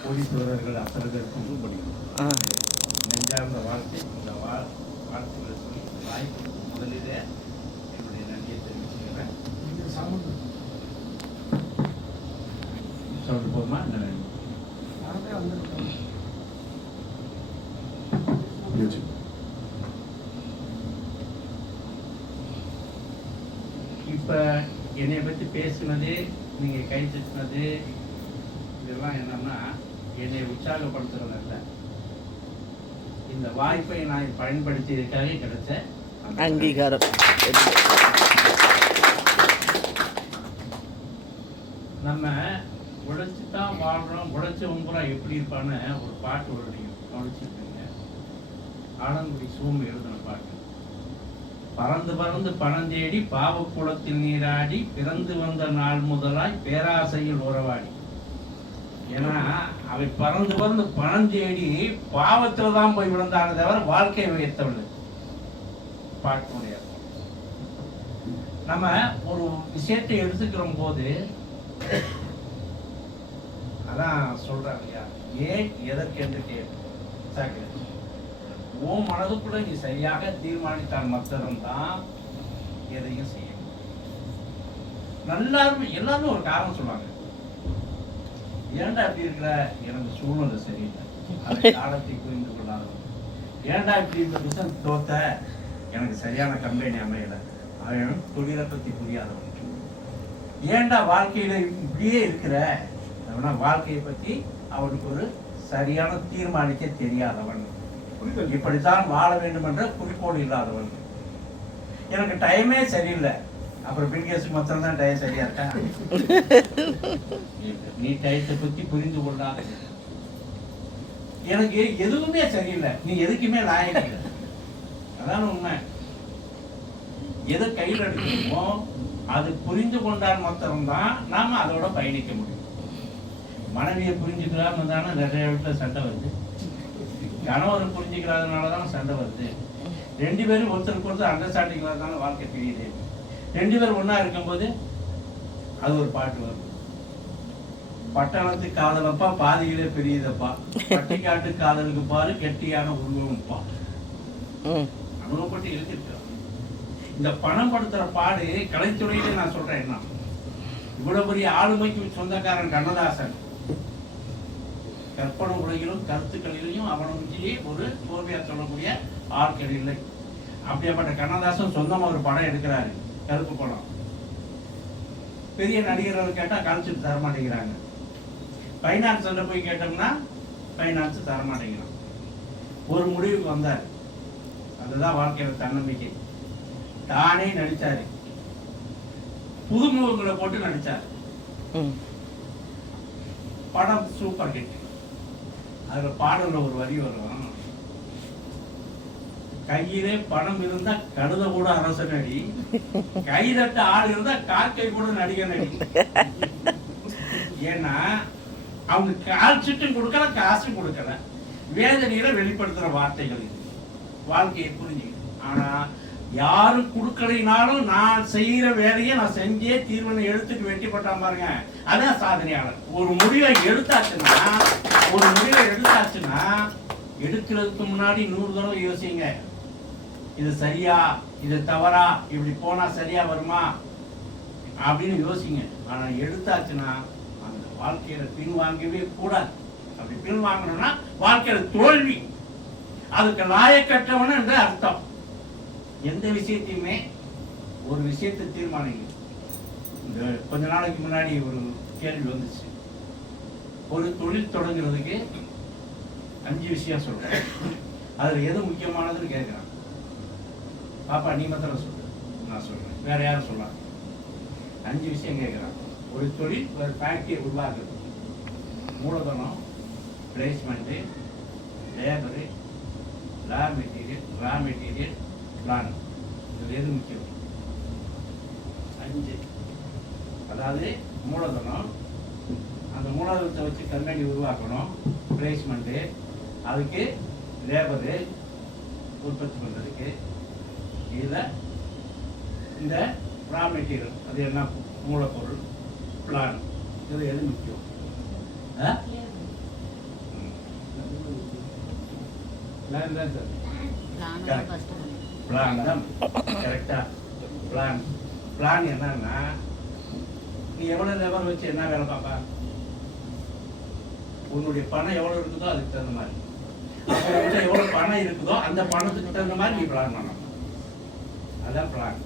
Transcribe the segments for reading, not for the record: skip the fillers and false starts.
கோடீஸ்வரர்கள் அத்தனை பேருக்கும் நெஞ்சார்ந்த வாழ்க்கை இந்த வாழ்த்துக்களை சொல்லி வாய்ப்பு முதலிலே என்னுடைய நன்றியை தெரிவிச்சுக்கிறேன். சொல்லிட்டு போமா இப்போ என்னை பற்றி பேசுனது நீங்கள் கை தட்டினது இதெல்லாம் என்னன்னா என்னை உற்சாகப்படுத்துறதில்ல, இந்த வாய்ப்பை நான் பயன்படுத்தியதுக்காக கிடைச்ச அங்கீகாரம். நம்ம உழைச்சி தான் வாழ்கிறோம், உழைச்சவங்க எப்படி இருப்பான்னு ஒரு பாட்டு ஒரு நீங்கள் கவனிச்சுருக்கீங்க. ஆலங்குடி சோமு எழுதின பாட்டு. பறந்து பறந்து பணம் தேடி பாவக்குளத்தில் நீராடி பிறந்து வந்த நாள் முதலாய் பேராசையில் உறவாடி. ஏன்னா அவை பறந்து பறந்து பணம் தேடி பாவத்தில் தான் போய் விழுந்தானே தவிர வாழ்க்கையை உயர்த்தவில்லை. பாட்டுடைய நம்ம ஒரு விஷயத்தை எடுத்துக்கிற போது அதான் சொல்றாங்க இல்லையா, ஏன் எதற்கென்று கேட்டு உன் மனதுக்குள்ள நீ சரியாக தீர்மானித்தால் மாத்திரம்தான் எதையும் செய்ய. எல்லாருமே ஒரு காரணம் சொல்லுவாங்க, ஏன்டா இப்படி இருக்கிற, எனக்கு சூழ்நிலை சரியில்லை, அதை காலத்தை புரிந்து கொள்ளாதவன். ஏன்டா இப்படி இந்த பிசினஸ் தோத்த, எனக்கு சரியான கம்பெனி அமையலை, அவன் தொழிலை பற்றி புரியாதவன். ஏன்டா வாழ்க்கையில இப்படியே இருக்கிற, அவனா வாழ்க்கையை பற்றி அவனுக்கு ஒரு சரியான தீர்மானிக்க தெரியாதவன், இப்படித்தான் வாழ வேண்டும் என்ற குறிக்கோள் இல்லாதவன். எனக்கு டைமே சரியில்லை, அப்புறம் பில்கேஸ் மொத்தம் தான் டைம் சரியா இருக்கா? நீ டயத்தை பத்தி புரிந்து கொள்ளாத. எனக்கு எதுவுமே சரியில்லை, நீ எதுக்குமே லாயக்கு இல்லை. அதான் உண்மை. எதை கையில் எடுக்கணுமோ அது புரிந்து கொண்டால் மாத்திரம்தான் நாம அதோட பயணிக்க முடியும். மனைவியை புரிஞ்சுக்கலாம தானே நிறைய வீட்டில் சண்டை வருது, கணவரை புரிஞ்சுக்கிறாதனாலதான் சண்டை வருது. ரெண்டு பேரும் ஒருத்தருக்கு ஒருத்தர் அண்டர்ஸ்டாண்டிங் இல்லாதனால வாழ்க்கை பிரியுது. ரெண்டு பேரும் ஒன்னா இருக்கும்போது அது ஒரு பாட்டு வரும், பட்டணத்து காதலப்பா பாதியிலே பெரியதப்பா, பட்டிக்காட்டு காதலுக்கு பாரு கெட்டியான உருவம்ப்பா. அனுபவப்பட்டு எழுதியிருக்கிறோம். இந்த பணம் படுத்துற பாடு கலைத்துறையிலே நான் சொல்றேன். என்ன இவ்வளவு பெரிய ஆளுமைக்கு சொந்தக்காரன் கண்ணதாசன். கற்பனை உலகிலும் கருத்துக்களிலையும் அவனுக்கு ஒரு தோல்வியா சொல்லக்கூடிய ஆட்கள் இல்லை. அப்படியாப்பட்ட கண்ணதாசன் சொந்தமா ஒரு படம் எடுக்கிறாரு, கருப்பு படம். பெரிய நடிகர்கள் கேட்டா கால்ஷீட் தர மாட்டேங்கிறாங்க. பைனான்ஸ் போய் கேட்டோம்னா பைனான்ஸ் தர மாட்டேங்கிறான். ஒரு முடிவுக்கு வந்தார், அதுதான் வாழ்க்கையில தன்னம்பிக்கை. தானே நடிச்சாரு, புதுமுகங்களை போட்டு நடிச்சாரு. படம் சூப்பர் ஹிட். அதுல பாடல்ல ஒரு வரி வரும், கையிலே பணம் இருந்தா கழுத கூட அரசன் அடி, கைதட்ட ஆள் இருந்தா காக்கை கூட நடிகர் அடி. ஏன்னா அவங்க கால் சுட்டும் கொடுக்கல, காசும் கொடுக்கல, வேதனையில வெளிப்படுத்துற வார்த்தைகள் இது. வாழ்க்கையை புரிஞ்சுக்கணும். ஆனா யாரும் கொடுக்கலைனாலும் நான் செய்யற வேலையை நான் செஞ்சே தீர்மானம் எடுத்துட்டு வெற்றி பட்டான் பாருங்க, அதான் சாதனையாளர். ஒரு முடிவை எடுத்தாச்சுன்னா எடுக்கிறதுக்கு முன்னாடி 100 தடவை யோசிங்க, இது சரியா, இது தவறா, இப்படி போனா சரியா வருமா அப்படின்னு யோசிங்க. ஆனா எடுத்தாச்சுன்னா அந்த வாழ்க்கையில பின்வாங்கவே கூடாது. அப்படி பின்வாங்கணும்னா வாழ்க்கையில தோல்வி, அதுக்கு லாயக்கற்றவன் என்று அர்த்தம். எந்த விஷயத்தையுமே ஒரு விஷயத்தை தீர்மானிங்க. இந்த கொஞ்ச நாளைக்கு முன்னாடி ஒரு கேள்வி வந்துச்சு, ஒரு தொழில் தொடங்குறதுக்கு 5 விஷயம் சொல்றேன், அதுல எது முக்கியமானதுன்னு கேட்கிறான். பாப்பா நீ மாத்திரம் சொல்லு, நான் சொல்றேன், வேற யாரும் சொல்லலாம். 5 விஷயம் கேட்கிறான். ஒரு தொழில், ஒரு ஃபேக்டரியை உருவாக்குறது, மூலதனம், placement, labour, raw material, plan. இது எது முக்கியம்? 5. அதாவது மூலதனம், அந்த மூலதனத்தை வச்சு கம்பெனி உருவாக்கணும், பிளேஸ்மெண்ட்டு, அதுக்கு லேபரு உற்பத்தி பண்ணுறதுக்கு, இதில் இந்த ரா மெட்டீரியல் அது என்ன மூலப்பொருள், பிளான், இது எது முக்கியம்? பிளான் தான் கரெக்டா. பிளான் என்னன்னா, நீ எவ்வளவு லெவல் வச்சு என்ன வேலை பார்ப்பா, உன்னுடைய பணம் எவ்வளவு இருக்குதோ அதுக்கு தகுந்த மாதிரி, எவ்வளவு பணம் இருக்குதோ அந்த பணத்துக்கு தகுந்த மாதிரி நீ பிளான் பண்ணணும். அதான் பிளான்.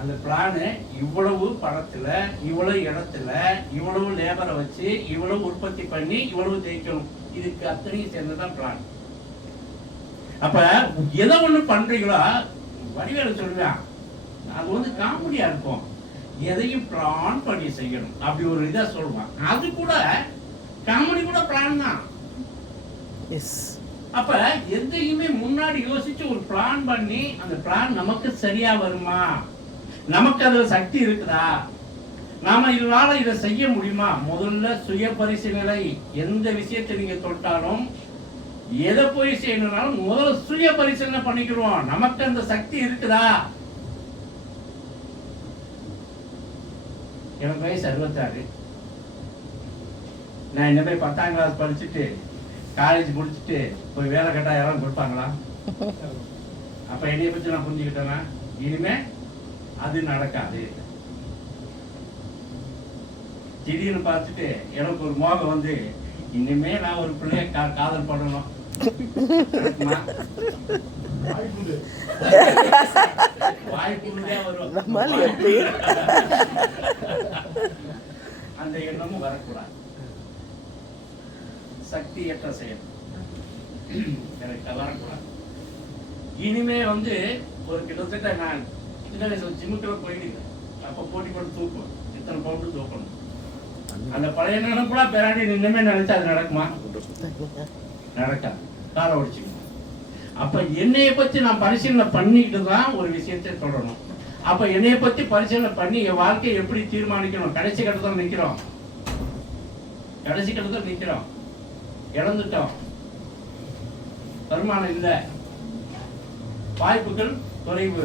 அந்த பிளானு இவ்வளவு பணத்துல, இவ்வளவு இடத்துல, இவ்வளவு லேபரை வச்சு, இவ்வளவு உற்பத்தி பண்ணி, இவ்வளவு தேய்க்கணும், இதுக்கு அத்தனையும் சேர்ந்துதான் பிளான். அப்ப எதை ஒண்ணு பண்றீங்களோ, வடிவேலு சொல்லுவேன், அது வந்து காமெடியா இருக்கும், எதையும் பிளான் பண்ணி செய்யணும் அப்படி ஒரு இதா சொல்லுவான். அது கூட காமெடி கூட பிளான் தான். அப்ப எதையுமே முன்னாடி யோசிச்சு ஒரு பிளான் பண்ணி, அந்த பிளான் நமக்கு சரியா வருமா, நமக்கு அதுல சக்தி இருக்குதா, நாம இதனால இதை செய்ய முடியுமா. முதல்ல சுய பரிசீலனை. எந்த விஷயத்தை நீங்க தொட்டாலும், எதை போய் செய்யணும்னாலும் முதல்ல சுய பரிசீலனை பண்ணிக்கிறோம், நமக்கு அந்த சக்தி இருக்குதா. எனக்கு வயசு 66. நான் என்ன போய் 10ஆம் கிளாஸ் படிச்சுட்டு காலேஜ் முடிச்சுட்டு போய் வேலை கட்டா யாரும் கொடுப்பாங்களா? அப்ப என்னைய பத்தி நான் புரிஞ்சுக்கிட்டேன்னா இனிமே அது நடக்காது. திடீர்னு பார்த்துட்டு எனக்கு ஒரு மோகம் வந்து, இனிமே நான் ஒரு பிள்ளைய காதல் பண்ணணும், அந்த எண்ணமும் வரக்கூடாது. சக்தியற்ற செயல் எனக்கு வரக்கூடாது. இனிமே வந்து ஒரு கிட்டத்தட்ட நான் சின்ன வயசுல ஜிம்முக்குள்ள போயிட்டு, அப்ப போட்டி போட்டு தூக்கும், இத்தனை பவுண்டு தூக்கணும். அந்த பழைய நினைப்புல பேராண்டி இனிமே நினைச்சா அது நடக்குமா? நடக்காது. காலை ஒடிச்சுக்கணும். அப்ப என்னைய பத்தி நான் பரிசீலனை பண்ணிட்டு தான் ஒரு விஷயத்தை தொடரணும். அப்ப என்னைய பத்தி பரிசீலனை பண்ணி என் வாழ்க்கையை எப்படி தீர்மானிக்கணும். கடைசி கட்டத்தில் நிக்கிறோம், இழந்துட்டோம், வருமானம் இல்லை, வாய்ப்புகள் குறைவு.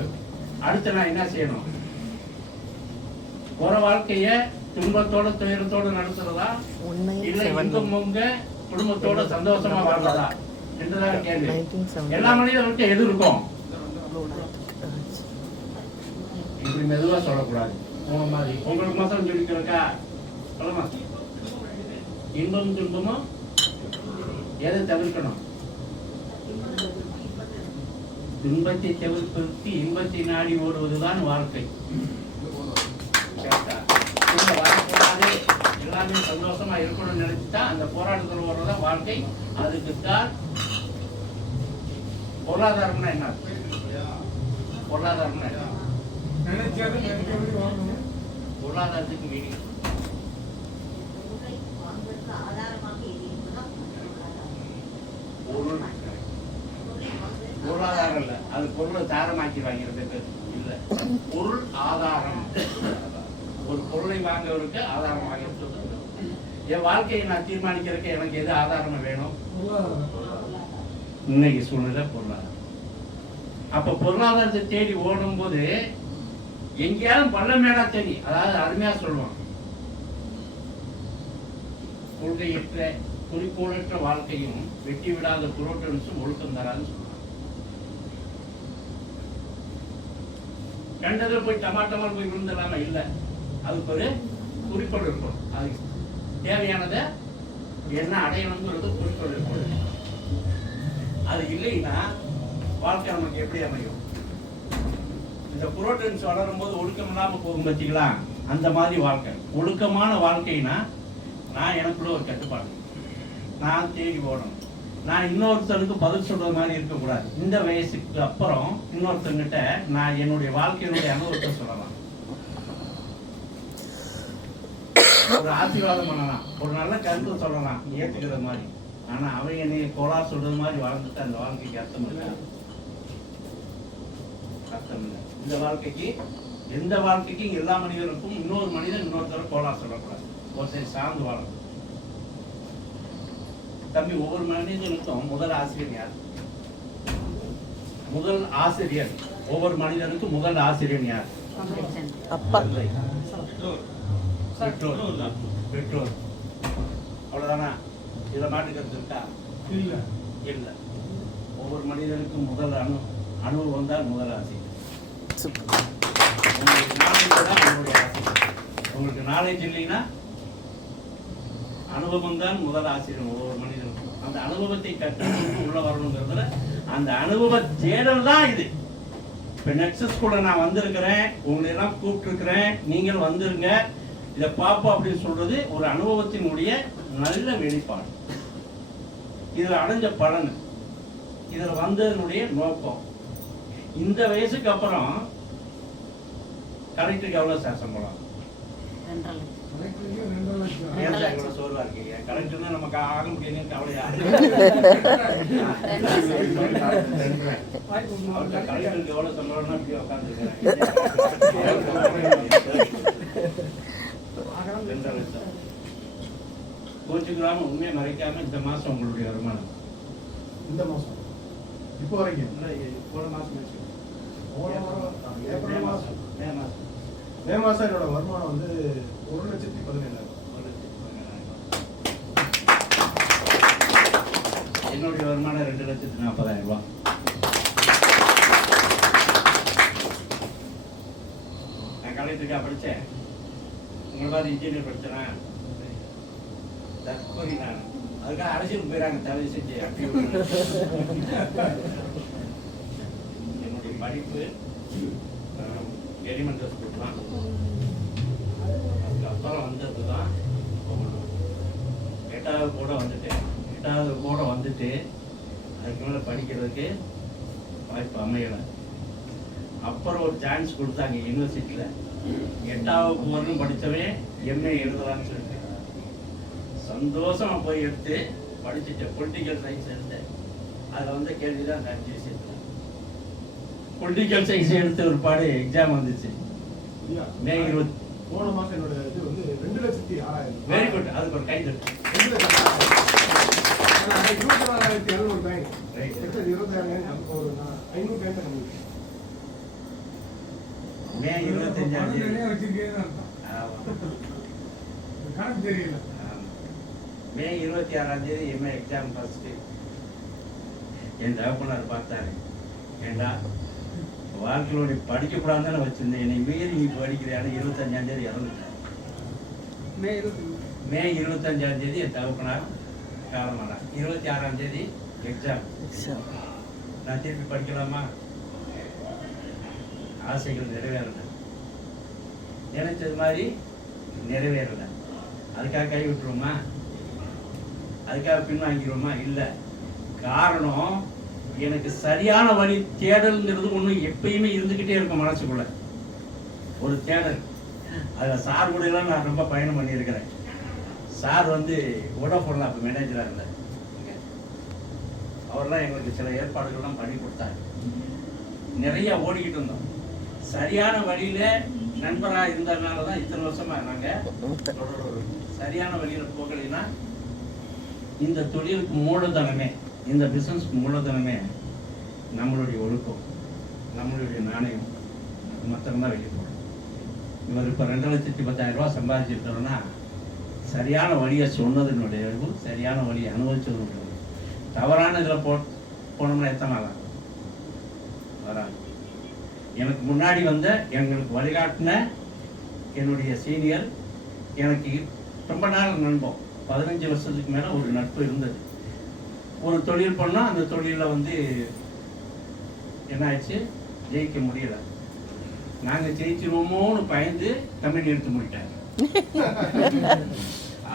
அடுத்து நான் என்ன செய்யணும்? ஒரு வாழ்க்கைய துன்பத்தோட துயரத்தோட நடத்துறதா, இல்ல இன்பம் உங்க குடும்பத்தோட சந்தோஷமா வாழ்றதா என்றுதான் கேள்வி. எல்லா மனிதர்களுக்கும் எது இருக்கும்? இப்படி மெதுவா சொல்லக்கூடாது. மாதிரி உங்களுக்கு மாசம் சொல்லிக்கிறக்கா சொல்லுமா? இன்பம் துன்பமும் எதை தவிர்க்கணும்? துன்பத்தை தவிர்ப்பதற்கு இன்பத்தை நாடி ஓடுவதுதான் வாழ்க்கை. எல்லாமே சந்தோஷமா இருக்கணும்னு நினைச்சுட்டா அந்த போராட்டத்தில் ஓடுறதான் வாழ்க்கை. அதுக்குத்தான் பொருளாதாரம்னா என்ன? பொருளாதாரம்னா என்ன? பொருளாதாரத்துக்கு மீனிங் பொருளாதாரம் இல்ல, அது பொருளை தாரமாக்கிடுவாங்க. இல்ல, பொருள் ஆதாரம். ஒரு பொருளை வாங்குவதற்கு ஆதாரம் வாங்க. என் வாழ்க்கையை நான் தீர்மானிக்கிறதுக்கு எனக்கு எது ஆதாரம் வேணும்? இன்னைக்கு சூழ்நிலை பொருளாதாரம். அப்ப பொருளாதாரத்தை தேடி ஓடும் போது எங்கேயாவது பள்ளமேடா தேடி, அதாவது அருமையா சொல்லுவான், கொள்கையற்ற குறிக்கோளற்ற வாழ்க்கையும் வெட்டி விடாத புரோட்டன்ஸும் ஒழுக்கம் தராதுன்னு சொல்லுவாங்க. கண்டதில் போய் டமாட்டமா போய் விழுந்துடலாமா? இல்லை, அதுக்கு ஒரு குறிக்கோள் இருக்கும். அதுக்கு தேவையானதை என்ன அடையணுங்கிறது குறிக்கோள் இருக்கும். அது இல்லைன்னா வாழ்க்கை நமக்கு எப்படி அமையும்? இந்த புரோட்டன்ஸ் வளரும் போது ஒழுக்கம் இல்லாம போகும் பார்த்தீங்களா? அந்த மாதிரி வாழ்க்கை. ஒழுக்கமான வாழ்க்கைனா நான் எனக்குள்ள ஒரு கட்டுப்பாடு, நான் தேடி ஓடணும். நான் இன்னொருத்தருக்கு பதில் சொல்ற மாதிரி இருக்கக்கூடாது. இந்த வயசுக்கு அப்புறம் இன்னொருத்தங்கிட்ட நான் என்னுடைய வாழ்க்கையினுடைய அனுபவத்தை சொல்லலாம், ஒரு ஆசீர்வாதம் பண்ணலாம், ஒரு நல்ல கருத்து சொல்லலாம், ஏத்துக்கிற மாதிரி. ஆனா அவன் என்னைய கோலா சொல்றது மாதிரி வாழ்ந்துட்டு அந்த வாழ்க்கைக்கு அர்த்தம் இல்லை. அர்த்தம் இல்லை. இந்த வாழ்க்கைக்கு, எந்த வாழ்க்கைக்கும் எல்லா மனிதனுக்கும் இன்னொரு மனிதன் இன்னொருத்தர கோலா சொல்லக்கூடாது. ஒரு சரி சார்ந்து வாழணும். தம்பி, ஒவ்வொரு மனிதனுக்கும் முதல் ஆசிரியர் யார்? முதல் ஆசிரியர், ஒவ்வொரு மனிதனுக்கும் முதல் ஆசிரியர் யார்? அப்பா, பெற்றோர். பெற்றோர், அவ்வளவுதானா? இதை மாட்டுக்கிறது இருக்கா? இல்ல. ஒவ்வொரு மனிதனுக்கும் முதல் அனுபவம் தான் முதல் ஆசை. உங்களுக்கு நாலேஜ் தான் என்னுடைய ஆசை. உங்களுக்கு நாலேஜ் இல்லைன்னா அனுபவம் தான் முதல் ஆசிரியர் ஒவ்வொரு மனிதனுக்கும். அந்த அனுபவத்தை கற்றுக்கொண்டு உள்ள வரணுங்கிறதுல அந்த அனுபவ தேடல் தான் இது. இப்போ நெக்ஸஸ் கூட நான் வந்திருக்கிறேன், உங்களை எல்லாம் கூப்பிட்டுருக்கிறேன், நீங்கள் வந்துருங்க, இதை பார்ப்போம் அப்படின்னு சொல்றது ஒரு அனுபவத்தினுடைய நல்ல வெளிப்பாடு. இதில் அடைஞ்ச பலன், இதில் வந்ததனுடைய நோக்கம். இந்த வயசுக்கு அப்புறம் கலெக்டருக்கு எவ்வளோ சார் சம்பளம்? 2 லட்சம். ஏன் சார் இவ்வளோ சோர்வா இருக்கீங்க? கலெக்டர்னா நமக்கு ஆக முடியும் கவலையா? கலெக்டருக்கு எவ்வளோ சம்பளம்னா இப்படி உட்காந்துருக்கிறேன். 2 லட்சம். கோச்சுக்கிறாம உண்மையை மறைக்காம இந்த மாசம் உங்களுடைய வருமானம் இந்த மாசம் இப்போ வரைக்கும் போன மாசம் ஏப்ரல் மாசம் மே மாசம் என்னோட வருமானம் வந்து 1,17,000. என்னுடைய வருமானம் 2,40,000 ரூபாய். நான் கலெக்டருக்கா படித்தேன், உங்களை மாதிரி இன்ஜினியர் படித்தேனா? தற்கொலை நான் அதுக்காக அரசியல் போயிடாங்க தவறு செஞ்சு. என்னுடைய படிப்பு எலிமெண்டரி ஸ்கூல் தான். அதுக்கப்புறம் வந்தது தான் 8வது கூட வந்துட்டேன். 8வது கூட வந்துட்டு அதுக்கு மேலே படிக்கிறதுக்கு வாய்ப்பு அமையலை. அப்புறம் ஒரு சான்ஸ் கொடுத்தாங்க யூனிவர்சிட்டியில். 8வது வரைக்கும் படித்தவன் எம்ஏ எழுதலான்னு சொல்லிட்டு சந்தோஷமாக போய் எடுத்து படிச்சுட்டேன். பொலிட்டிக்கல் சயின்ஸ் எடுத்தேன். அதில் வந்து கேள்வி தான் அந்த 5 விஷயத்தில். பொலிட்டிக்கல் சயின்ஸ் எடுத்த ஒரு பாடு எக்ஸாம் வந்துச்சு மே 20. போன மாசம் என்னோட இது வந்து 2,06,000. Very good. அதுக்கு ஒரு கை தட்டு. 24,700 பேங்க். ரைட். 26,000 ஒரு 500 பேங்க் கம்மிச்சு. மே 25ஆம் தேதி கணக்கு தெரியல. மே 26ஆம் தேதி எம்ஏ எக்ஸாம் ஃபர்ஸ்ட். என் தகப்பனார் பார்த்தாரு, ஏண்டா வாழ்க்கையோட படிக்கக்கூடாதுன்னு வச்சிருந்தேன், என்னை மீறி நீ படிக்கிறேன். 25ஆம் தேதி இறந்துட்டேன். மே 25ஆம் தேதி என் தகப்பனார் காலமானார். 26ஆம் தேதி எக்ஸாம். நான் திருப்பி படிக்கலாமா? ஆசைகள் நிறைவேறல, நினைச்சது மாதிரி நிறைவேறல. அதுக்காக கை விட்டுருவோமா? அதுக்காக பின்வாங்கிடுவோமா? இல்லை. காரணம், எனக்கு சரியான வழி தேடல்ங்கிறது ஒன்று எப்பயுமே இருந்துக்கிட்டே இருக்கும் மனசுக்குள்ள ஒரு தேடல். அதில் சார் கூட எல்லாம் நான் ரொம்ப பயணம் பண்ணியிருக்கிறேன். சார் வந்து வோடாஃபோனில் அப்போ மேனேஜராக இருந்தார். அவர்லாம் எங்களுக்கு சில ஏற்பாடுகள்லாம் பண்ணி கொடுத்தாரு. நிறைய ஓடிக்கிட்டு இருந்தோம். சரியான வழியில் நண்பராக இருந்ததுனால தான் இத்தனை வருஷமாக நாங்கள் சரியான வழியில் போகலைன்னா இந்த தொழிலுக்கு மூலதனமே, இந்த பிஸ்னஸ்க்கு மூலதனமே நம்மளுடைய ஒழுக்கம், நம்மளுடைய நாணயம், மற்றவங்க வெளியே போகணும். இவர் இப்போ 2,10,000 ரூபா சம்பாதிச்சிருக்கிறோன்னா சரியான வழியை சொன்னதுனுடைய சரியான வழியை அனுபவிச்சதுனுடைய தவறான இதில் போனோம்னா எத்தனை நாள் ஆகும்? வராது. எனக்கு முன்னாடி வந்த எங்களுக்கு வழிகாட்டின என்னுடைய சீனியர் எனக்கு ரொம்ப நாள் நண்பம், 15 வருஷத்துக்கு மேலே ஒரு நட்பு இருந்தது. ஒரு தொழில் பண்ணால் அந்த தொழிலில் வந்து என்ன ஆச்சு, ஜெயிக்க முடியலை. நாங்கள் ஜெயிச்சிருவோமோன்னு பயந்து கம்பெனி எடுத்து முடிட்டாங்க.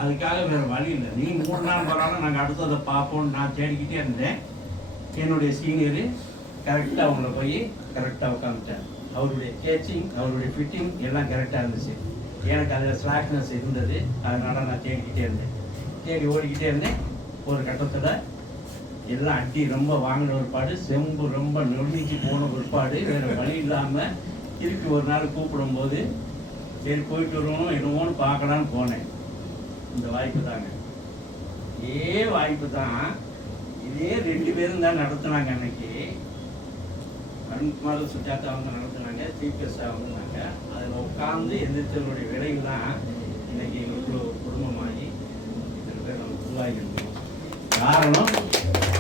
அதுக்காக வேறு வழி இல்லை. நீ 3 நாள் பரவாயில்ல, நாங்கள் அடுத்ததை பார்ப்போம்னு நான் தேடிக்கிட்டே இருந்தேன். என்னுடைய சீனியரு கரெக்டாக அவங்கள போய் கரெக்டாக உட்காந்துட்டார். அவருடைய கேச்சிங், அவருடைய ஃபிட்டிங் எல்லாம் கரெக்டாக இருந்துச்சு. எனக்கு அதில் ஸ்லாக்னஸ் இருந்தது. அதனால் நான் தேடிக்கிட்டே இருந்தேன், தேடி ஓடிக்கிட்டே இருந்தேன். ஒரு கட்டத்தில் எல்லாம் அடி ரொம்ப வாங்கின ஒருபாடு, செம்பு ரொம்ப நொறுங்கி போன ஒருபாடு, வேறு வழி இல்லாமல் திருப்பி ஒரு நாள் கூப்பிடும்போது சரி போயிட்டு வருவோம் என்னவோன்னு பார்க்கலான்னு போனேன். இந்த வாய்ப்பு தாங்க, இதே வாய்ப்பு தான். இதே 2 பேரும் தான் நடத்துனாங்க அன்னைக்கு. அருண்குமார் சுஜாதா அவங்க நடத்துனாங்க, சிபிஎஸ் அவங்கனாங்க. அதில் உட்காந்து எந்திரிச்சவங்களுடைய விளைவு தான் இன்னைக்கு எங்களுக்கு ஒரு குடும்பமாகி 2 பேர் நம்ம உருவாகி இருக்கோம். காரணம்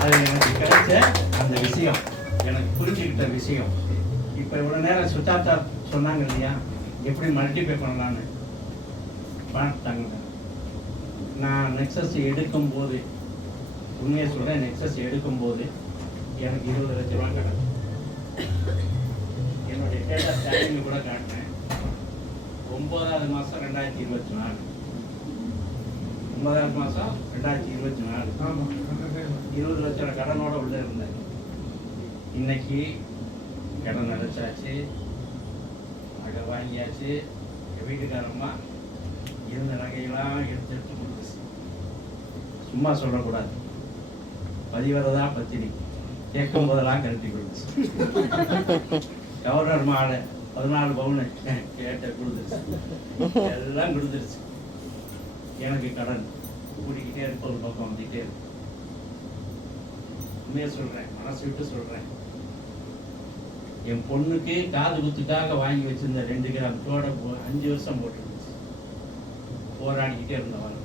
அது எனக்கு கிடைச்ச அந்த விஷயம், எனக்கு புரிஞ்சுக்கிட்ட விஷயம். இப்போ இவ்வளோ நேரம் சுஜாதா சொன்னாங்க இல்லையா, எப்படி மல்டிப்ளை பண்ணலான்னு பார்த்தாங்க. நான் நெக்ஸஸ் எடுக்கும்போது, உண்மையை சொல்கிறேன், நெக்ஸஸ் எடுக்கும்போது எனக்கு 20 லட்ச ரூபா கிடக்கு. என்னுடைய டேட் ஆஃப் ஸ்டாண்டிங் கூட காட்டினேன். 9வது மாதம் 2024, 9வது மாதம் 2024, 20 லட்சம் கடனோட உள்ள இருந்தேன். இன்னைக்கு கடன் அடைச்சாச்சு, நகை வாங்கியாச்சு. என் வீட்டுக்காரம்மா இருந்த நகையெல்லாம் எடுத்து கொடுத்துச்சு. சும்மா சொல்லக்கூடாது, பதிவரதா பத்தினி கேட்கும் போதெல்லாம் கருத்தி கொடுத்துச்சு. கவர்னர் மாலை 14 பவுன் கேட்ட கொடுத்துருச்சு, எல்லாம் கொடுத்துருச்சு. எனக்கு கடன் கூட்டிக்கிட்டே இருக்க ஒரு பக்கம் வந்துகிட்டே இருக்கு. உண்மையை சொல்றேன், மனசு விட்டு சொல்றேன். என் பொண்ணுக்கு காது குத்துக்காக வாங்கி வச்சிருந்த 2 கிராம் தோட 5 வருஷம் போட்டுருந்துச்சு. போராடிக்கிட்டே இருந்த வாழ்க்கை.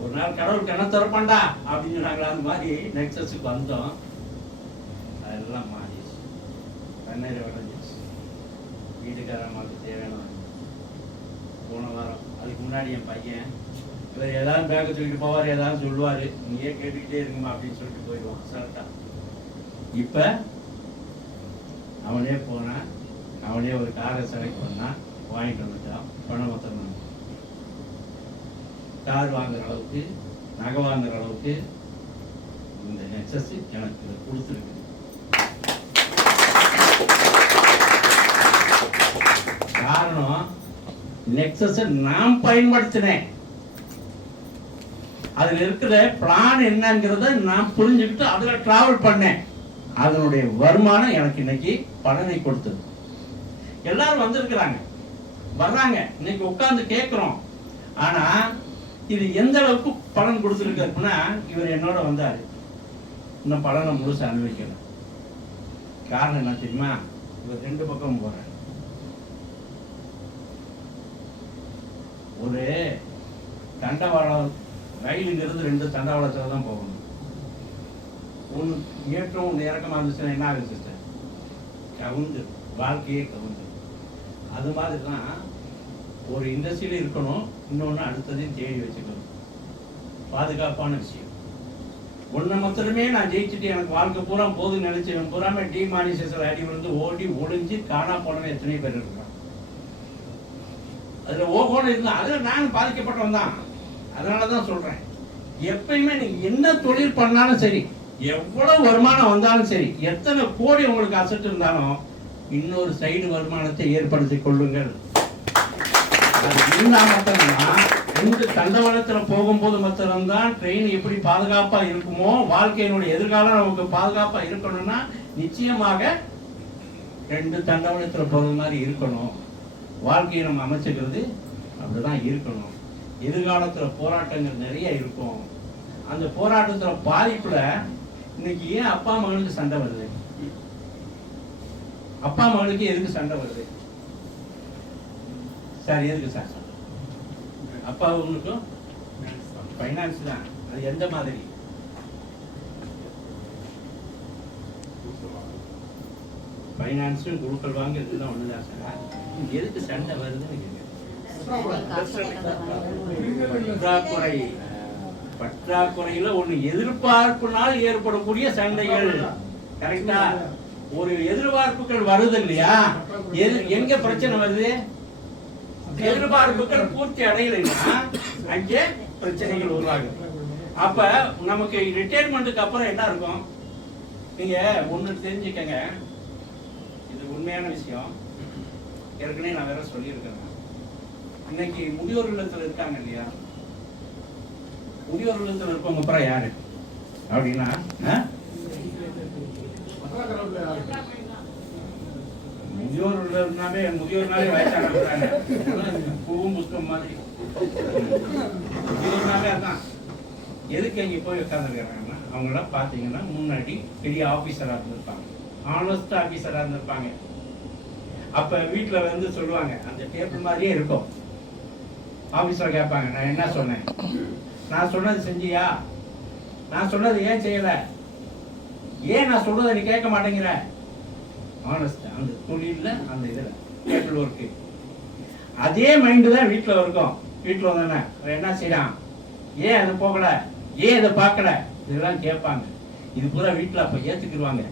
ஒரு நாள் கடவுள் கண்ண திறப்பாண்டா அப்படின்னு சொன்னாங்களா, அந்த மாதிரி நெக்ஸஸுக்கு வந்தோம். அதெல்லாம் மாறிடுச்சு, தண்ணீரை விளைஞ்சிச்சு. வீட்டுக்காரம்மாவுக்கு தேவையான போன வாரம், அதுக்கு முன்னாடி என் பையன் இவர் ஏதாவது பேக்கை தூக்கிட்டு போவார், ஏதாவது சொல்லுவார், நீயே கேட்டுக்கிட்டே இருக்குமா அப்படின்னு சொல்லிட்டு போயிடுவான் சார்ட்டா. இப்போ அவனே போனான், அவனே ஒரு காரை செலக்ட் பண்ணான், வாங்கிட்டு வந்துட்டான். பணம் மொத்தம் கார் வாங்குற அளவுக்கு, நகை வாங்குற அளவுக்கு இந்த நெக்ஸஸ் எனக்கு கொடுத்துருக்கு. காரணம், நெக்ஸஸை நான் பயன்படுத்தினேன். அதுல இருக்கிற பிளான் என்னங்கிறத நான் புரிஞ்சுக்கிட்டு அதுல டிராவல் பண்ணேன். அதனுடைய வருமானம் எனக்கு இன்னைக்கு பலனை கொடுத்தது. எல்லாரும் வந்திருக்கிறாங்க, வர்றாங்க, இன்னைக்கு உட்கார்ந்து கேட்கிறோம். ஆனா இது எந்த அளவுக்கு பலன் கொடுத்துருக்கு அப்படின்னா, இவர் என்னோட வந்தாரு, இன்னும் பலனை முழுசு அனுபவிக்கல. காரணம் என்ன தெரியுமா? இவர் 2 பக்கம் போறாரு. ஒரு தண்டவாளம், ரயிலுங்கிறது 2 தண்டவாளத்தில் தான் போகணும். ஒன்று ஏற்றம், ஒன்று இறக்கமாக இருந்துச்சுன்னா என்ன ஆகுது சிஸ்டர்? கவுந்து, வாழ்க்கையே கவுந்து. அது மாதிரி தான் ஒரு இண்டஸ்ட்ரியில் இருக்கணும், இன்னொன்று அடுத்ததையும் தேடி வச்சுக்கணும். பாதுகாப்பான விஷயம். ஒன்றை மாத்திரமே நான் ஜெயிச்சுட்டு எனக்கு வாழ்க்கை பூரா போதுன்னு நினைச்சவன் பூராமே டிமானிசேஷன் அடி விழுந்து ஓடி ஒளிஞ்சு காணா போனவன் எத்தனை பேர் இருக்கிறான். அதுல ஓகோன்னு இருந்தா அதுல நான் பாதிக்கப்பட்டவன் தான். அதனாலதான் சொல்றேன், எப்பயுமே நீங்க என்ன தொழில் பண்ணாலும் சரி, எவ்வளவு வருமானம் வந்தாலும் சரி, எத்தனை கோடி உங்களுக்கு அசட் இருந்தாலும் இன்னொரு சைடு வருமானத்தை ஏற்படுத்தி கொள்ளுங்கள். அது இருந்தா மாத்திரம்தான், 2 தண்டவாளத்துல போகும்போது மாத்திரம்தான் ட்ரெயின் எப்படி பாதுகாப்பா இருக்குமோ, வாழ்க்கையினுடைய எதிர்காலம் நமக்கு பாதுகாப்பா இருக்கணும்னா நிச்சயமாக 2 தண்டவாளத்துல போறது மாதிரி இருக்கணும். வாழ்க்கையை நம்ம அமைச்சுக்கிறது அப்படிதான் இருக்கணும். எதிர்காலத்துல போராட்டங்கள் நிறைய இருக்கும். அந்த போராட்டத்துல பாதிப்புல இன்னைக்கு ஏன் அப்பா மகனுக்கு சண்டை வருது? அப்பா மகனுக்கு எதுக்கு சண்டை வருது சார்? எதுக்கு சார்? அப்பாவுக்கும் ஃபைனான்ஸ் தான். அது எந்த மாதிரி? ஃபைனான்ஸும் குழுக்கள் வாங்கிறது தான் ஒண்ணுதான் சார். எதுக்கு சண்டை வருதுன்னு பற்றாக்குறை. பற்றாக்குறையில ஒண்ணு எதிர்பார்ப்புனால் ஏற்படக்கூடிய சண்டைகள். கரெக்டா? ஒரு எதிர்பார்ப்புகள் வருது இல்லையா? எங்க பிரச்சனை வருது? எதிர்பார்ப்புகள் பூர்த்தி அடையலைன்னா அங்கே பிரச்சனைகள் உருவாகும். அப்ப நமக்கு ரிட்டையர்மெண்ட்டுக்கு அப்புறம் என்ன இருக்கும்? நீங்க ஒண்ணு தெரிஞ்சுக்கங்க, இது உண்மையான விஷயம். ஏற்கனவே நான் வேற சொல்லியிருக்கேன். இன்னைக்கு முதியோர் இல்லத்துல இருக்காங்க இல்லையா? முதியோர் இல்லத்துல இருக்கவங்க அப்புறம் யாரு அப்படின்னா, முதியோர்னாலே வயசான பூவும் புஷ்பம் மாதிரி. முதியோர்னாலே அதான். எதுக்கு இங்க போய் உட்கார்ந்துருக்காங்கன்னா, அவங்களாம் பாத்தீங்கன்னா முன்னாடி பெரிய ஆபீசரா இருந்திருப்பாங்க, ஆனஸ்ட் ஆபீசரா இருந்திருப்பாங்க. அப்ப வீட்டுல வந்து சொல்லுவாங்க, அந்த டேபிள் மாதிரியே இருக்கும். ஆபீஸ்ல கேட்பாங்க, நான் என்ன சொன்னேன்? நான் சொன்னது செஞ்சியா? நான் சொன்னது ஏன் செய்யல? ஏன் நான் சொல்றதை நீ கேட்க மாட்டேங்கிற? ஆனஸ்ட் அந்த தொழிலில் அந்த இதில் கேபிள் ஒர்க்கு அதே மைண்டு தான் வீட்டில் இருக்கும். வீட்டில் வந்தானே என்ன செய்யறான், ஏன் அது போகல, ஏன் இதை பார்க்கல, இதெல்லாம் கேட்பாங்க. இது பூரா வீட்டில் அப்போ ஏற்றுக்குருவாங்க.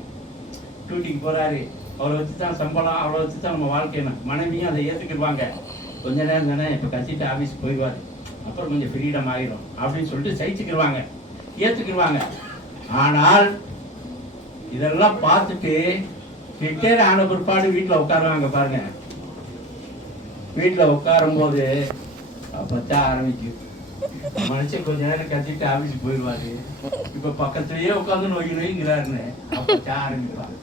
டியூட்டிக்கு போகிறாரு, அவரை வச்சு தான் சம்பளம், அவரை வச்சு தான் நம்ம வாழ்க்கை. மனைவியும் அதை ஏற்றுக்குருவாங்க. கொஞ்ச நேரம் தானே, இப்போ கத்திட்டு ஆஃபீஸ் போயிடுவார், அப்புறம் கொஞ்சம் ஃப்ரீடம் ஆகிடும் அப்படின்னு சொல்லிட்டு சகிச்சுக்கிடுவாங்க, ஏற்றுக்குருவாங்க. ஆனால் இதெல்லாம் பார்த்துட்டு ரிட்டையர் ஆன பிற்பாடு வீட்டில் உட்காருவாங்க பாருங்க. வீட்டில் உட்காரும் போது அப்பத்தான் ஆரம்பிக்கும். மனுஷன் கொஞ்ச நேரம் கத்திட்டு ஆஃபீஸ் போயிடுவாரு, இப்போ பக்கத்துலேயே உட்காந்து நோய்கிறாருன்னு அப்பத்தான் ஆரம்பிப்பாரு.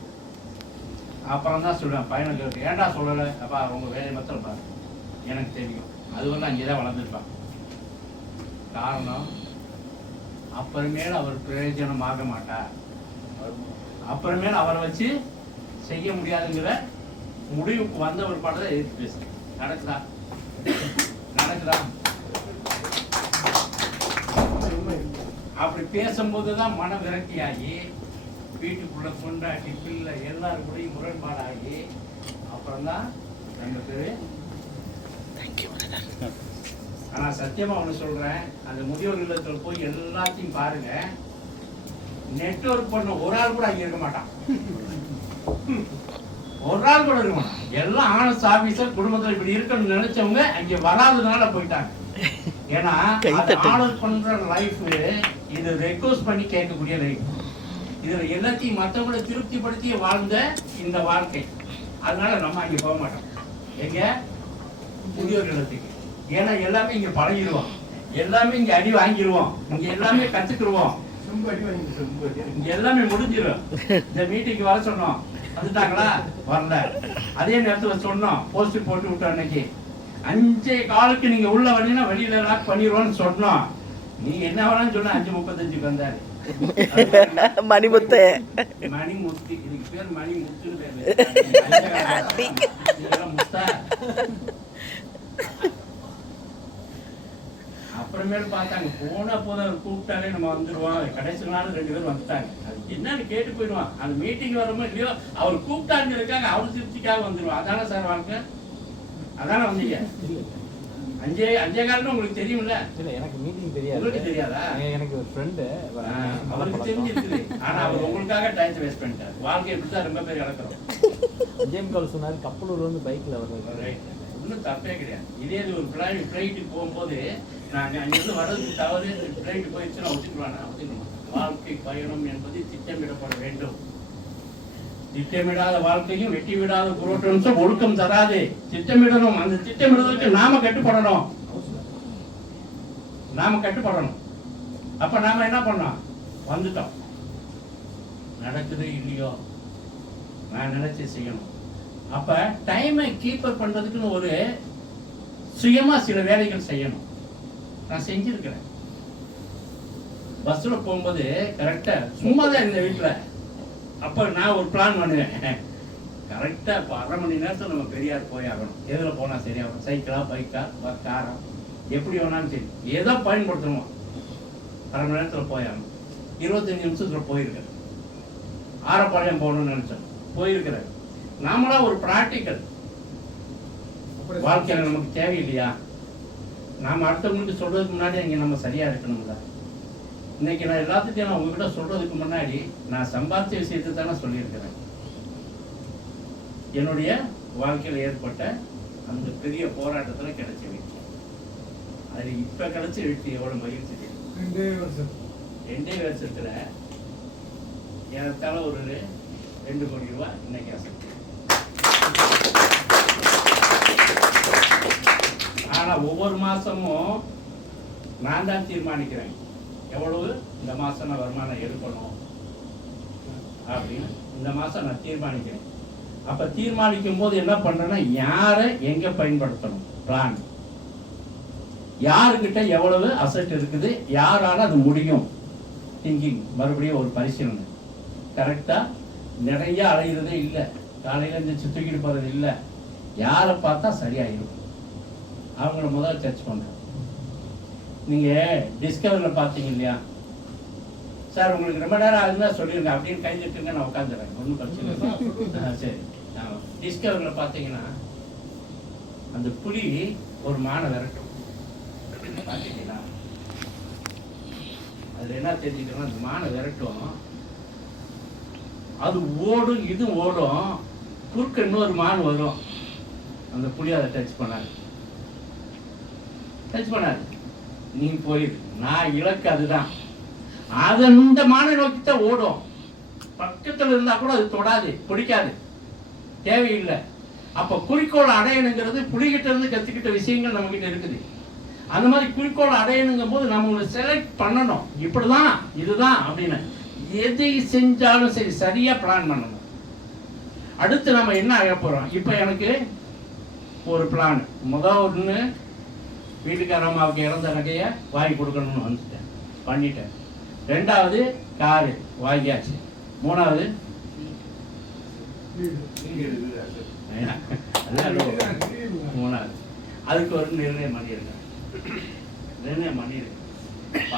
அப்புறம் தான் சொல்லுவேன் பையனை கேட்டு, ஏன்டா சொல்லலை? அப்பா அவங்க வேலை மாத்திரம் பாரு, எனக்கு தெரியும். அது வந்து அங்கே தான் வளர்ந்துருப்பான். காரணம், அப்புறமேல அவர் பிரயோஜனம் ஆக மாட்டார். அப்புறமேல அவரை வச்சு செய்ய முடியாதுங்கிற முடிவுக்கு வந்த ஒரு பாடத்தை எதிர்த்து பேசுறேன். நடக்குதா? நடக்குதா? அப்படி பேசும்போதுதான் மன விரக்தியாகி வீட்டுக்குள்ள கொண்டாட்டி பிள்ளை எல்லாரும் கூட முரண்பாடாகி அப்புறம்தான் ரெண்டு பேரு. ஆனா சத்தியமா ஒண்ணு சொல்றேன், அந்த முதியோர் இல்லத்துல போய் எல்லாத்தையும் பாருங்க, நெட்வொர்க் பண்ண ஒரு ஆள் கூட அங்க இருக்க மாட்டான். ஒரு ஆள் கூட இருக்க மாட்டான். எல்லாம் ஆனஸ்ட் ஆபீசர் குடும்பத்துல இப்படி இருக்கணும்னு நினைச்சவங்க அங்க வராதனால போயிட்டாங்க. ஏன்னா ஆனஸ்ட் பண்ற லைஃப் இது ரெக்வஸ்ட் பண்ணி கேட்கக்கூடிய லைஃப். இதுல எல்லாத்தையும் மற்றவங்களை திருப்திப்படுத்தி வாழ்ந்த இந்த வாழ்க்கை. அதனால நம்ம அங்க போக மாட்டோம். எங்க முதியோர் இல்லத்துக்கு. ஏன்னா எல்லாமே இங்க பழகிடுவோம், எல்லாமே இங்க அடி வாங்கிடுவோம், இங்க எல்லாமே கத்துக்குருவோம், இங்க எல்லாமே முடிஞ்சிடும். இந்த மீட்டிங்கு வர சொன்னோம், வந்துட்டாங்களா? வரல. அதே நேரத்துல சொன்னோம், போஸ்ட் போட்டு விட்டோம். அன்னைக்கு 5:15 நீங்க உள்ள வந்தீங்கன்னா வெளியில லாக் பண்ணிடுவோம்னு சொன்னோம். நீங்க என்ன வேணாலும் சொன்ன 5:35 வந்தாரு மணிமுத்து. மணிமுத்து, இதுக்கு பேர் மணிமுத்துன்னு பேரு. அப்புறமேல பார்த்தாங்க, போன போதும் கூப்பிட்டாலே நம்ம வந்துடுவோம். கடைசி நாள் 2 பேரும் வந்துட்டாங்க. அது என்னன்னு கேட்டு போயிடுவான். அந்த மீட்டிங் வரமோ இல்லையோ அவர் கூப்பிட்டாங்கிறதுக்காக அவர் திருப்திக்காக வந்துடுவான். அதானே சார் வாழ்க்கை? அதானே வந்தீங்க? 5:15 உங்களுக்கு தெரியும்ல? இல்ல, எனக்கு மீட்டிங் தெரியாது. உங்களுக்கு தெரியாதா? எனக்கு ஒரு ஃப்ரெண்ட், அவருக்கு தெரிஞ்சிருக்குது. ஆனா அவர் உங்களுக்காக டைம் வேஸ்ட் பண்ணிட்டார். வாழ்க்கை இப்படிதான் ரொம்ப பேர் இழக்கிறோம். ஜேம் கால் சொன்னாரு, கப்பலூர் வந்து பைக்ல வர்றது ஒன்றும் தப்பே கிடையாது. இதே ஒரு ஃப்ளைட்டுக்கு போகும்போது நாங்கள் அங்கிருந்து வர்றதுக்கு தவறு, ஃப்ளைட்டு போயிடுச்சுன்னா ஒத்துக்குவானா? வாழ்க்கை பயணம் என்பது திட்டமிடப்பட வேண்டும். திட்டமிடாத வாழ்க்கையும் வெட்டி விடாத புரோட்டன்ஸும் ஒழுக்கம் தராது. திட்டமிடணும். அந்த திட்டமிடுவதற்கு நாம கட்டுப்படணும். அப்ப நாம என்ன பண்ணோம்? வந்துட்டோம். நடக்குது இல்லையோ, நான் நினைச்சு செய்யணும். அப்ப டைமை கீப்பர் பண்றதுக்குன்னு ஒரு சுயமா சில வேலைகள் செய்யணும். நான் செஞ்சிருக்கிறேன். பஸ்ல போகும்போது கரெக்டா சும்மா தான் இந்த வீட்டுல. அப்ப நான் ஒரு பிளான் பண்ணுவேன். கரெக்டா 1/2 மணி நேரத்துல நம்ம பெரியார் போய் ஆகணும். எதுல போனா சரியாகும்? சைக்கிளா, பைக்கா, காரா, எப்படி வேணாலும் சரி, ஏதோ பயன்படுத்தணும். 1/2 மணி நேரத்துல போய் ஆகணும். 25 நிமிஷத்துல போயிருக்கிறேன். ஆரப்பாளையம் போகணும்னு நினைச்சேன், போயிருக்கிறேன். நாமளா ஒரு பிராக்டிக்கல் வாழ்க்கையில நமக்கு தேவையில்லையா? நாம அடுத்தவங்களுக்கு சொல்றதுக்கு முன்னாடி அங்க நம்ம சரியா இருக்கணும்ல. இன்னைக்கு நான் எல்லாத்துக்கும் நான் உங்ககிட்ட சொல்றதுக்கு முன்னாடி நான் சம்பாதிச்ச விஷயத்தை தானே சொல்லியிருக்கிறேன். என்னுடைய வாழ்க்கையில் ஏற்பட்ட அந்த பெரிய போராட்டத்துல கிடைச்ச வெற்றி, அது இப்ப கிடைச்ச வெற்றி எவ்வளவு மகிழ்ச்சி தெரியும். 2 வருஷத்துல ஏறத்தாழ ஒரு 2 கோடி ரூபாய் இன்னைக்கு அசைச்சு. ஆனா ஒவ்வொரு மாசமும் நான் தான் தீர்மானிக்கிறேன் எவ்வளவு இந்த மாசம் நான் வருமானம் எடுக்கணும் அப்படின்னு. இந்த மாசம் நான் தீர்மானிக்கிறேன். அப்ப தீர்மானிக்கும் போது என்ன பண்றேன்னா, யாரை எங்க பயன்படுத்தணும், பிளான், யாருக்கிட்ட எவ்வளவு அசெட் இருக்குது, யாரால அது முடியும், திங்கிங். மறுபடியும் ஒரு பரிசீலனை. கரெக்டா நிறைய அலையிறதே இல்லை, காலையில இருந்து தூக்கிட்டு போறது இல்லை. யாரை பார்த்தா சரியாயிடும் அவங்கள முதல்ல சர்ச் பண்றேன். நீங்கள் டிஸ்கவரியில் பார்த்தீங்க இல்லையா சார் உங்களுக்கு ரொம்ப நேரம் ஆகுதுன்னா சொல்லிடுங்க அப்படின்னு கை தட்டுங்க, நான் உட்காந்துறேன், ஒன்றும் பிரச்சனை இல்லை. சரி, டிஸ்கவரியில் பார்த்தீங்கன்னா அந்த புலி ஒரு மானை விரட்டும் பார்த்தீங்களா? அதில் என்ன தெரிஞ்சுக்கணும், அந்த மானை விரட்டும், அது ஓடும், இது ஓடும், குறுக்க இன்னொரு மான் வரும், அந்த புலி அதை டச் பண்ணாது, நீ போயிரு, நான் இலக்கு அதுதான். அது அந்த மானை நோக்கி தான் ஓடும், பக்கத்தில் இருந்தா கூட அது தொடாது, பிடிக்காது, தேவையில்லை. அப்ப குறிக்கோள் அடையணுங்கிறது புலிகிட்ட இருந்து கத்துக்கிட்ட விஷயங்கள் நம்ம கிட்ட இருக்குது. அந்த மாதிரி குறிக்கோள் அடையணுங்கும் போது நம்ம செலக்ட் பண்ணணும், இப்படிதான் இதுதான் அப்படின்னு. எதை செஞ்சாலும் சரி சரியா பிளான் பண்ணணும். அடுத்து நம்ம என்ன ஆக போறோம், இப்ப எனக்கு ஒரு பிளான், முதல் ஒன்று வீட்டுக்கார அம்மாவுக்கு இறந்த நகையை வாங்கி கொடுக்கணும்னு வந்துட்டேன், பண்ணிட்டேன். ரெண்டாவது காரு வாங்கியாச்சு. மூணாவது மூணாவது அதுக்கு ஒரு நிர்ணயம் பண்ணியிருக்கேன்.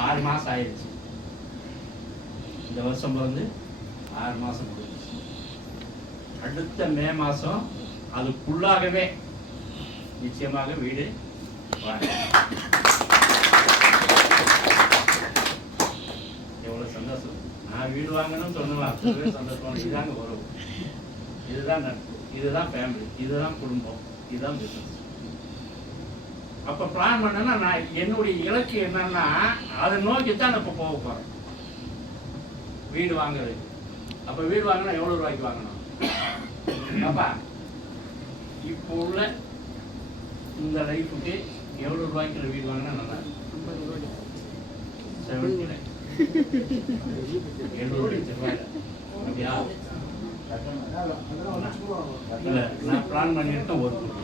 6 மாசம் ஆயிடுச்சு. இந்த வருஷம் வந்து 6 மாசம் முடிஞ்சிச்சு. அடுத்த மே மாசம் அதுக்குள்ளாகவே நிச்சயமாக வீடு எவ்வளவு சந்தோஷம். நான் வீடு வாங்கணும்னு சொன்னேன், அப்பவே சந்தோஷம். இதுதாங்க உறவு, இதுதான் நட்பு, இதுதான் ஃபேமிலி, இதுதான் குடும்பம், இதுதான் பிசினஸ். அப்ப பிளான் பண்ணனா நான் என்னுடைய இலக்கு என்னன்னா அதை நோக்கி தான் நான் இப்ப போக போறேன், வீடு வாங்குறது. அப்ப வீடு வாங்கினா எவ்வளவு ரூபாய்க்கு வாங்கணும்? அப்பா இப்போ உள்ள இந்த லைஃபுக்கு எவ்வளவு ரூபாய்க்கு வீடு வாங்கினா நல்லா? 70 லேக், 700 லட்சம் ரூபாய். அப்படியா? இல்ல, நான் பிளான் பண்ணிருக்கேன் 1 கோடி.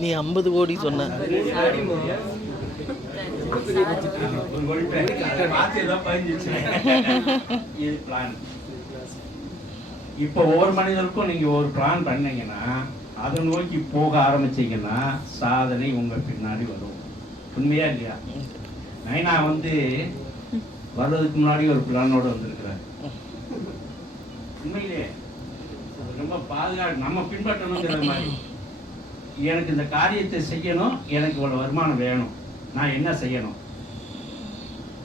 நீ 50 கோடி சொன்ன. இது பிளான். இப்போ ஒவ்வொரு மனிதருக்கும் நீங்க ஒரு பிளான் பண்ணீங்கன்னா அதை நோக்கி போக ஆரம்பிச்சீங்கன்னா சாதனை உங்க பின்னாடி வரும். உண்மையா இல்லையா? நைனா வந்து வர்றதுக்கு முன்னாடி ஒரு பிளானோட வந்திருக்கிறார். உண்மையிலே ரொம்ப பாதுகாப்பு நம்ம பின்பற்றணுங்கிற மாதிரி. எனக்கு இந்த காரியத்தை செய்யணும், எனக்கு இவ்வளவு வருமானம் வேணும், நான் என்ன செய்யணும்?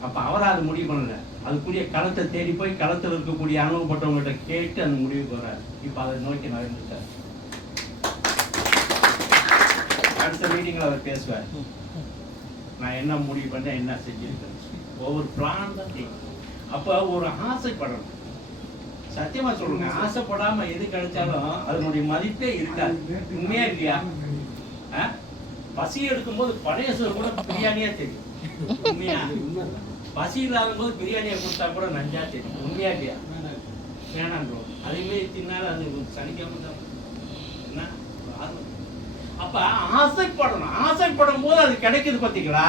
அப்ப அவரா அது முடிவு பண்ணல, அதுக்குரிய களத்தை தேடி போய் களத்தில் இருக்கக்கூடிய அனுபவப்பட்டவங்கள்ட்ட கேட்டு அந்த முடிவுக்கு வர்றாரு. இப்ப அதை நோக்கி நகர்ந்துட்டார். அடுத்த மீட்டிங்ல அவர் பேசுவார், நான் என்ன முடிவு பண்ணேன், என்ன செஞ்சிருக்கேன். ஒவ்வொரு பிளான் தான் கேட்கும். அப்ப ஒரு ஆசைப்படணும். சத்தியமா சொல்லுங்க, ஆசைப்படாம எது கிடைச்சாலும் அதனுடைய மதிப்பே இருக்காது. உண்மையா இல்லையா? பசி எடுக்கும் போது பழைய சோறு கூட பிரியாணியா தெரியும். உண்மையா? பசி இல்லாத போது பிரியாணியை கொடுத்தா கூட நஞ்சா தெரியும். உண்மையா இல்லையா? வேணாம் ப்ரோ, அதுவே தின்னாலும் அது சனிக்காம தான். என்ன அப்ப ஆசைப்படணும். ஆசைப்படும் போது அது கிடைக்குது பார்த்தீங்களா?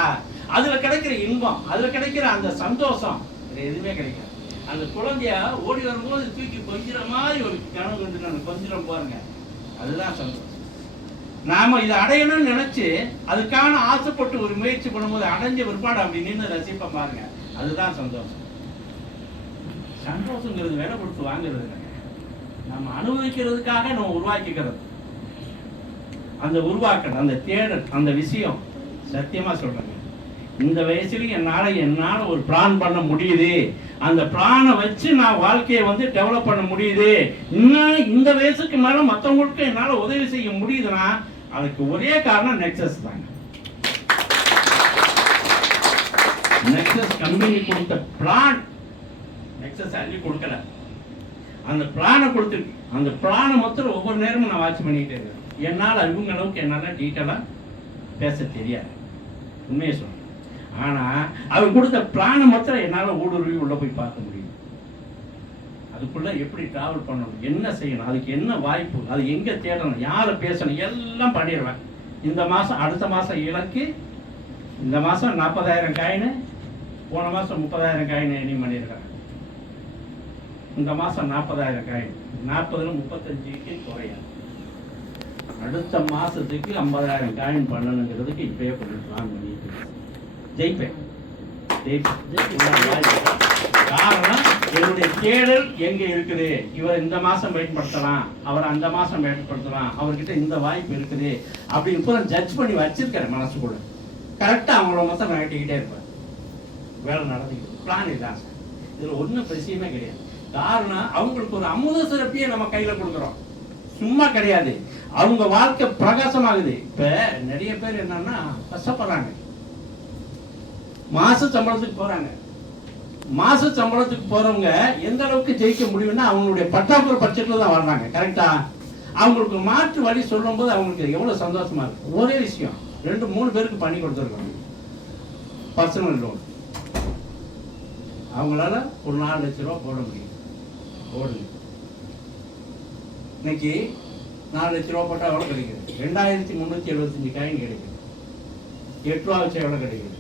அதுல கிடைக்கிற இன்பம், அதுல கிடைக்கிற அந்த சந்தோஷம் எதுவுமே கிடைக்காது. அந்த குழந்தைய ஓடி வரும்போது தூக்கி கொஞ்சிற மாதிரி ஒரு கனவு கொண்டு கொஞ்சம் பாருங்க, அதுதான் சந்தோஷம். நாம இதை அடையணும்னு நினைச்சு அதுக்கான ஆசைப்பட்டு ஒரு முயற்சி பண்ணும்போது அடைஞ்ச விற்பாடு அப்படி நின்று ரசிப்ப பாருங்க, அதுதான் சந்தோஷம். சந்தோஷங்கிறது விலை கொடுத்து வாங்குறது இல்லை, நம்ம அனுபவிக்கிறதுக்காக நம்ம உருவாக்கிக்கிறது. அந்த உருவாக்கணும், அந்த தேடல், அந்த விஷயம். சத்தியமா சொல்றேங்க, இந்த வயசுலயும் என்னால ஒரு பிளான் பண்ண முடியுது. அந்த பிளானை வச்சு நான் வாழ்க்கையை வந்து டெவலப் பண்ண முடியுது. இன்னும் இந்த வயசுக்கு மேல மற்றவங்களுக்கு என்னால உதவி செய்ய முடியுதுன்னா அதுக்கு ஒரே காரணம் நெக்ஸஸ் தாங்க. நெக்ஸஸ் கம்பெனி கொடுத்த பிளான், நெக்ஸஸ் அள்ளி கொடுக்கல, அந்த பிளானை கொடுத்துருக்கு. அந்த பிளானை மொத்தம் ஒவ்வொரு நேரமும் நான் வாட்ச் பண்ணிக்கிட்டே இருக்கேன். என்னால் இவங்க அளவுக்கு என்னால் டீட்டெயிலாக பேச தெரியாது, உண்மையை சொல்றேன். ஆனால் அவங்க கொடுத்த பிளானை மொத்தம் என்னால் ஊடுருவி உள்ளே போய் பார்க்க முடியும். அதுக்குள்ளே எப்படி ட்ராவல் பண்ணணும், என்ன செய்யணும், அதுக்கு என்ன வாய்ப்பு, அது எங்கே தேடணும், யாரை பேசணும், எல்லாம் பண்ணிடுவேன். இந்த மாதம் அடுத்த மாதம் இலக்கு, இந்த மாதம் 40,000 காயின், போன மாதம் 30,000 காயின் எண்ணி பண்ணியிருக்கிறேன். இந்த மாதம் 40,000 காயின், 40ல் 35க்கு குறையாது. அடுத்த மாசத்துக்கு 50,000 காயின் பண்ணணுங்கிறதுக்கு இப்பயே கொஞ்சம் பிளான் பண்ணிட்டு ஜெயிப்பேன். காரணம் என்னுடைய தேடல் எங்க இருக்குது. இவர் இந்த மாசம் பயன்படுத்தலாம், அவர் அந்த மாசம் பயன்படுத்தலாம், அவர்கிட்ட இந்த வாய்ப்பு இருக்குது அப்படின்னு இப்போ ஜட்ஜ் பண்ணி வச்சிருக்கிறேன் மனசுக்குள்ள. கரெக்டா அவங்கள மொத்தம் நகட்டிக்கிட்டே இருப்பேன். வேலை நடந்துக்கிட்டு பிளான் இதான் சார். இதுல ஒன்றும் விஷயமே கிடையாது. காரணம் அவங்களுக்கு ஒரு அமுத சிறப்பியை நம்ம கையில கொடுக்குறோம், சும்மா கிடையாது. அவங்க வாழ்க்கை பிரகாசமாகுது. இப்ப நிறைய பேர் என்னன்னா கஷ்டப்படுறாங்க, மாச சம்பளத்துக்கு போறாங்க. மாச சம்பளத்துக்கு போறவங்க எந்த அளவுக்கு ஜெயிக்க முடியும்னா அவங்களுடைய பற்றாக்குறை பட்ஜெட்ல தான் வர்றாங்க. கரெக்டா? அவங்களுக்கு மாற்று வழி சொல்லும் போது அவங்களுக்கு எவ்வளவு சந்தோஷமா இருக்கு. ஒரே விஷயம் 2-3 பேருக்கு பண்ணி கொடுத்துருக்காங்க பர்சனல் லோன். அவங்களால ஒரு 4 லட்சம் ரூபா போட முடியும். போடுங்க. இன்னைக்கு 4 லட்சம் ரூபா போட்டா எவ்வளவு கிடைக்குது? 2375 காயின் கிடைக்குது. 8 ரூபா வச்சா எவ்வளவு கிடைக்குது?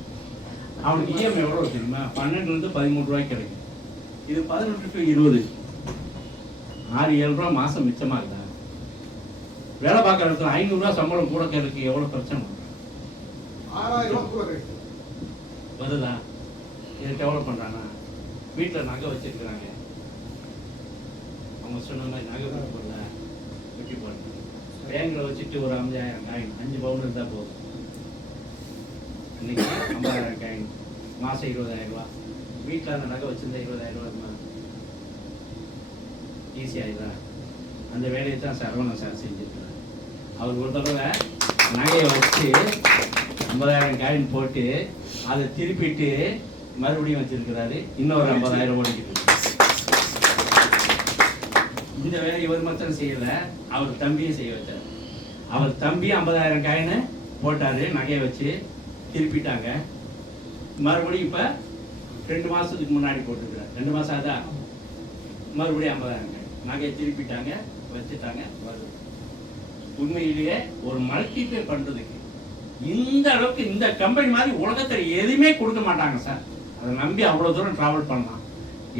அவனுக்கு இஎம்ஐ எவ்வளவு தெரியுமா? 12 to 13 ரூபாய்க்கு கிடைக்கும். இது 18 to 20, 6-7 ரூபா மாசம் மிச்சமாகுதா? வேலை பார்க்குற இடத்துல 500 ரூபா சம்பளம் கூட கிடைக்கு. எவ்வளவு பிரச்சனை 6,000 ரூபா கூட கிடைக்கும். வருதா? இதுக்கு எவ்வளவு பண்றாங்க? வீட்டில் நகை வச்சிருக்கிறாங்க, அவங்க சொன்ன மாதிரி நகை போடல, வெட்டி போடுறாங்க. பேங்க்ல வச்சுட்டு ஒரு 50,000 காயின் 5 பவுன் இருந்தா போதும். இன்னைக்கு 50,000 காயின் மாசம் 20,000 ரூபா. வீட்டில் அந்த நகை வச்சிருந்தா 20,000 ரூபா ஈஸியாகுதா? அந்த வேலையை தான் சரவணன் சார் செஞ்சிருக்கிறார். அவர் ஒரு தடவை நகையை வச்சு 50,000 காயின் போட்டு அதை திருப்பிட்டு மறுபடியும் வச்சிருக்கிறாரு. இன்னொரு 50,000 ஓடிக்கிட்டு. இந்த வேலை இவர் மாத்திரம் செய்யல, அவர் தம்பியும் செய்ய வச்சார். அவர் தம்பி 50,000 காயினை போட்டாரு, நகையை வச்சு திருப்பிட்டாங்க. மறுபடியும் இப்ப 2 மாசத்துக்கு முன்னாடி போட்டுருக்காரு. 2 மாசம் அதான் மறுபடியும் 50,000 காயின் நகையை திருப்பிட்டாங்க, வச்சுட்டாங்க. உண்மையிலேயே ஒரு மல்டிப்ளை பண்றதுக்கு இந்த அளவுக்கு இந்த கம்பெனி மாதிரி உலகத்தில் எதுவுமே கொடுக்க மாட்டாங்க சார். அதை நம்பி அவ்வளோ தூரம் டிராவல் பண்ணலாம்,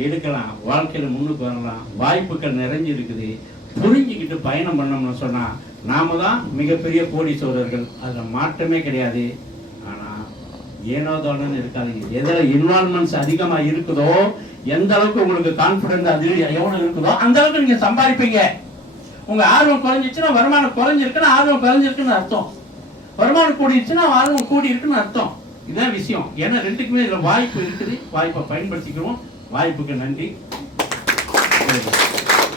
எடுக்கலாம், வாழ்க்கையில் முன்னுக்கு வரலாம். வாய்ப்புகள் நிறைஞ்சு இருக்குது. புரிஞ்சுக்கிட்டு பயணம் பண்ணோம்னு சொன்னால் நாம தான் மிகப்பெரிய கோடீஸ்வரர்கள். அதில் மாற்றமே கிடையாது. ஆனால் ஏனோ தானோன்னு இருக்காதுங்க. எதில் இன்வால்மெண்ட்ஸ் அதிகமாக இருக்குதோ, எந்த அளவுக்கு உங்களுக்கு கான்ஃபிடன்ஸ் அது எவ்வளோ இருக்குதோ அந்த அளவுக்கு நீங்கள் சம்பாதிப்பீங்க. உங்கள் ஆர்வம் குறைஞ்சிச்சுன்னா வருமானம் குறைஞ்சிருக்குன்னா ஆர்வம் குறைஞ்சிருக்குன்னு அர்த்தம். வருமானம் கூடிடுச்சுன்னா ஆர்வம் கூடி இருக்குன்னு அர்த்தம். இதுதான் விஷயம். ஏன்னா ரெண்டுக்குமே இதில் வாய்ப்பு இருக்குது. வாய்ப்பை பயன்படுத்திக்கிறோம். வாய்ப்புக்கு நன்றி.